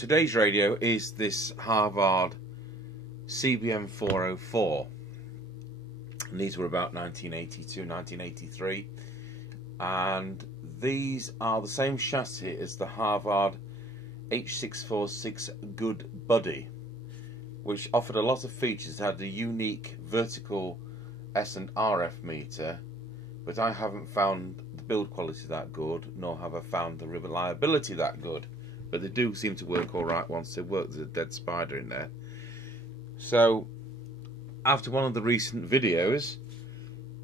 Today's radio is this Harvard CBM404, and these were about 1982, 1983, and these are the same chassis as the Harvard H403 Good Buddy, which offered a lot of features. It had a unique vertical S and RF meter, but I haven't found the build quality that good, nor have I found the reliability that good. But they do seem to work all right once they work. There's a dead spider in there. So, after one of the recent videos,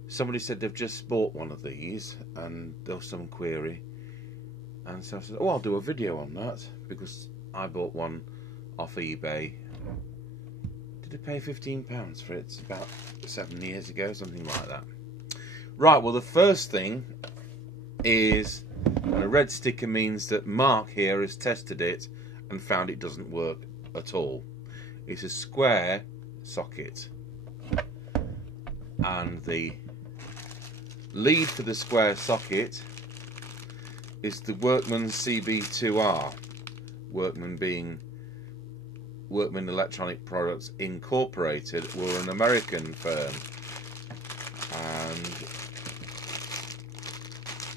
somebody said they've just bought one of these, and there was some query. And so I said, oh, I'll do a video on that, because I bought one off eBay. Did I pay £15 for it? It's about 7 years ago, something like that. Right, well, the first thing is, a red sticker means that Mark here has tested it and found it doesn't work at all. It's a square socket, and the lead for the square socket is the Workman CB2R, Workman being Workman Electronic Products Incorporated. We're an American firm, and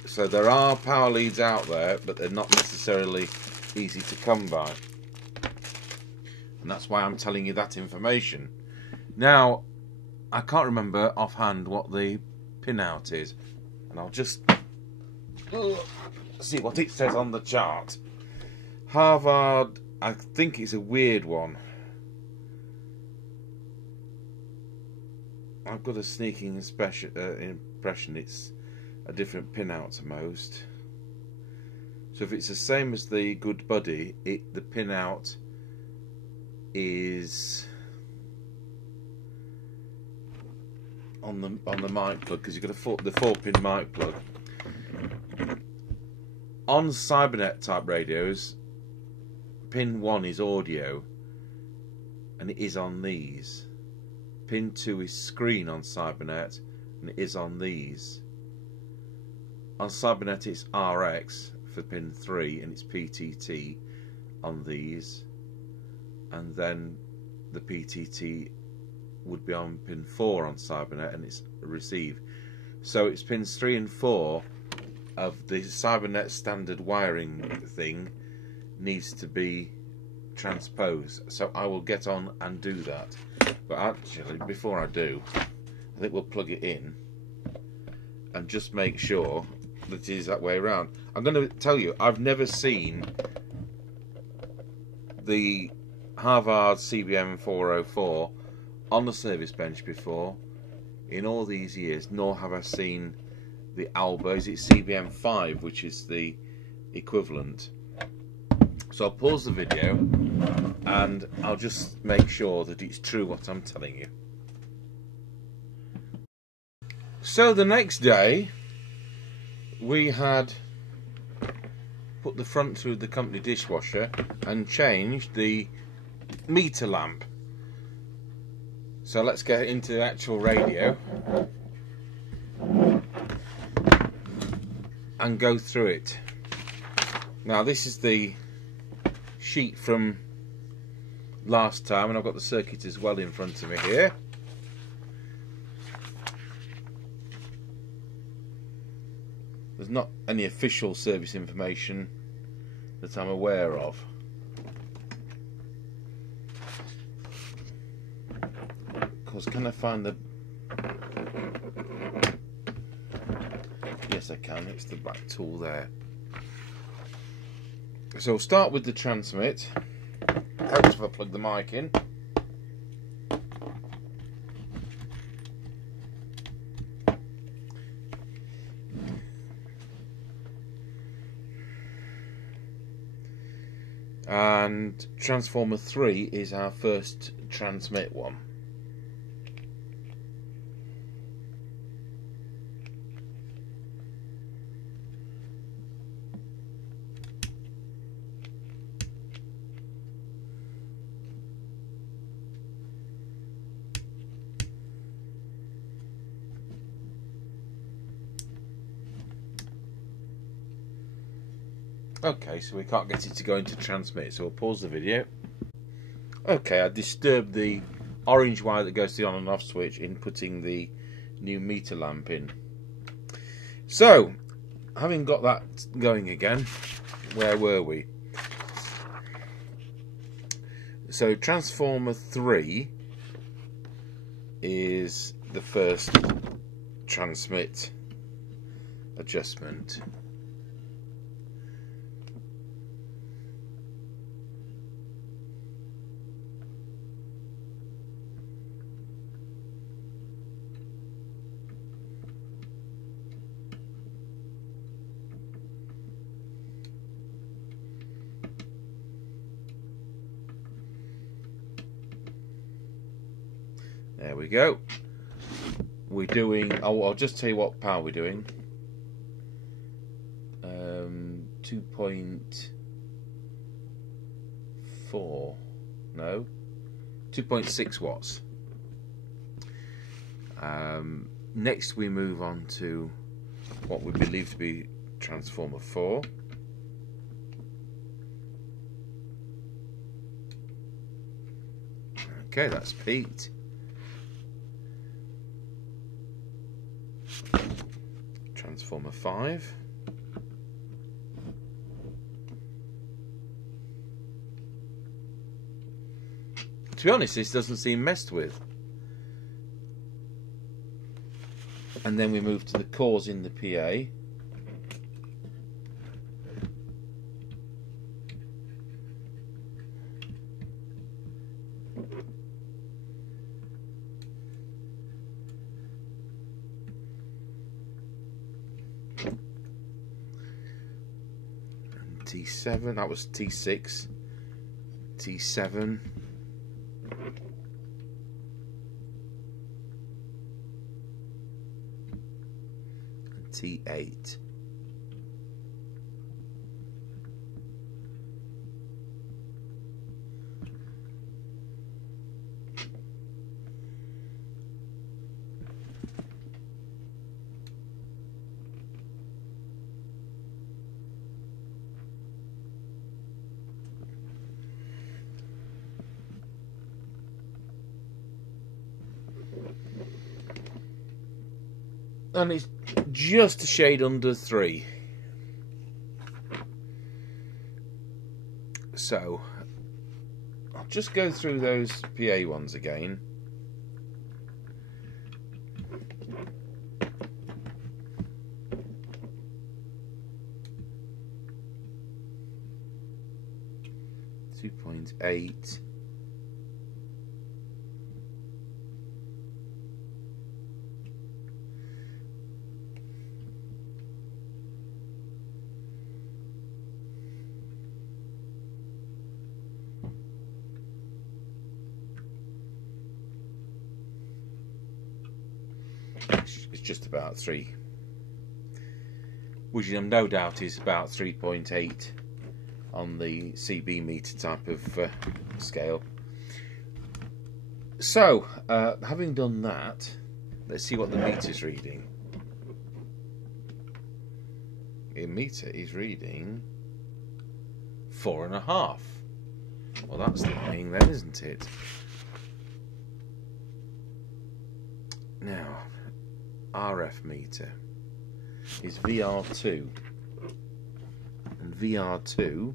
so there are power leads out there, but they're not necessarily easy to come by, and that's why I'm telling you that information. Now, I can't remember offhand what the pinout is, and I'll just see what it says on the chart. Harvard, I think it's a weird one. I've got a sneaking impression it's a different pinout to most. So if it's the same as the Good Buddy, the pinout is on the mic plug, because you've got the 4-pin mic plug. On Cybernet type radios, pin 1 is audio, and it is on these. Pin 2 is screen on Cybernet, and it is on these. On Cybernet it's RX for pin 3, and it's PTT on these, and then the PTT would be on pin 4 on Cybernet, and it's receive. So it's pins 3 and 4 of the Cybernet standard wiring thing needs to be transposed. So I will get on and do that. But actually, before I do, I think we'll plug it in and just make sure that it is that way around. I'm going to tell you, I've never seen the Harvard CBM404 on the service bench before in all these years, nor have I seen the Alba. Is it CBM5, which is the equivalent? So I'll pause the video and I'll just make sure that it's true what I'm telling you. So the next day, we had put the front through the company dishwasher and changed the meter lamp. So let's get into the actual radio and go through it. Now, this is the sheet from last time, and I've got the circuit as well in front of me here. There's not any official service information that I'm aware of. Because can I find the... Yes, I can. It's the back tool there. So we'll start with the transmit. Helps if I plug the mic in. And transformer 3 is our first transmit one. Okay, so we can't get it to go into transmit, so we'll pause the video. Okay, I disturbed the orange wire that goes to the on and off switch in putting the new meter lamp in. So, having got that going again, where were we? So transformer 3 is the first transmit adjustment. There we go. We're doing, oh, I'll just tell you what power we're doing. 2.4, no, 2.6 watts. Next we move on to what we believe to be transformer 4. Okay, that's peaked. Transformer 5. To be honest, this doesn't seem messed with. And then we move to the cores in the PA. T7, that was T6, T7, and T8. And it's just a shade under 3. So I'll just go through those PA ones again. .8. It's just about 3, which no doubt is about 3.8 on the CB meter type of scale. So, having done that, let's see what the meter's reading. The meter is reading 4.5. Well, that's lying then, isn't it? Now, RF meter is VR2, and VR2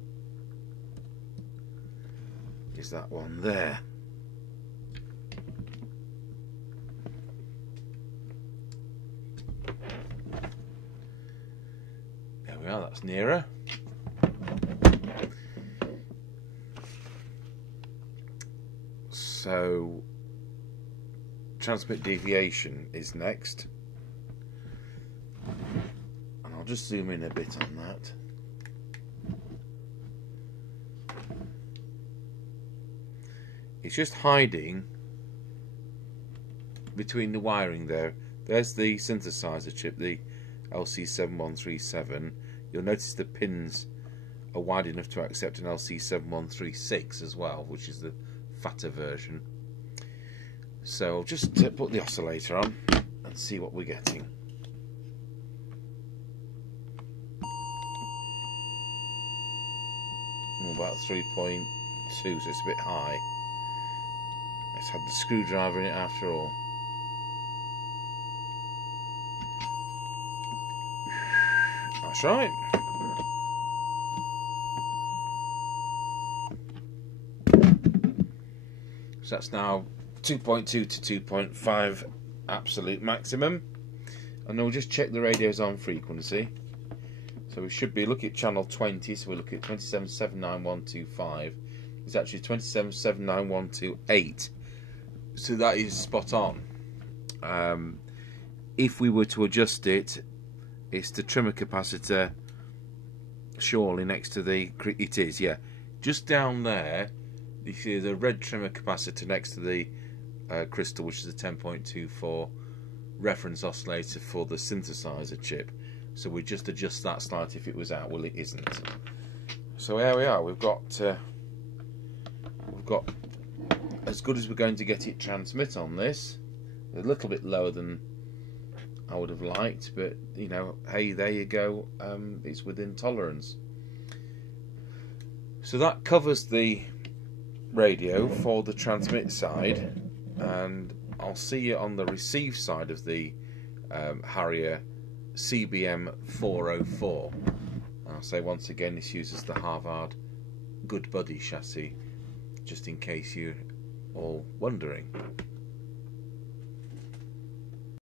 is that one there. There we are, that's nearer. So transmit deviation is next, and I'll just zoom in a bit on that. It's just hiding between the wiring there. There's the synthesizer chip, the LC7137. You'll notice the pins are wide enough to accept an LC7136 as well, which is the fatter version. So I'll just put the oscillator on and see what we're getting. about 3.2, so it's a bit high. It's had the screwdriver in it after all. That's right. So that's now 2.2 to 2.5 absolute maximum. And we'll just check the radio's on frequency. So we should be looking at channel 20, so we look at 27.79125. It's actually 27.79128. So that is spot on. If we were to adjust it, it's the trimmer capacitor surely next to the... It is, yeah. Just down there, you see the red trimmer capacitor next to the crystal, which is a 10.24 reference oscillator for the synthesizer chip. So we just adjust that slightly if it was out. Well, it isn't. So here we are. We've got as good as we're going to get it transmit on this. A little bit lower than I would have liked, but you know, hey, there you go. It's within tolerance. So that covers the radio for the transmit side, and I'll see you on the receive side of the Harrier CBM404. I'll say once again, this uses the Harvard Good Buddy chassis, just in case you're all wondering.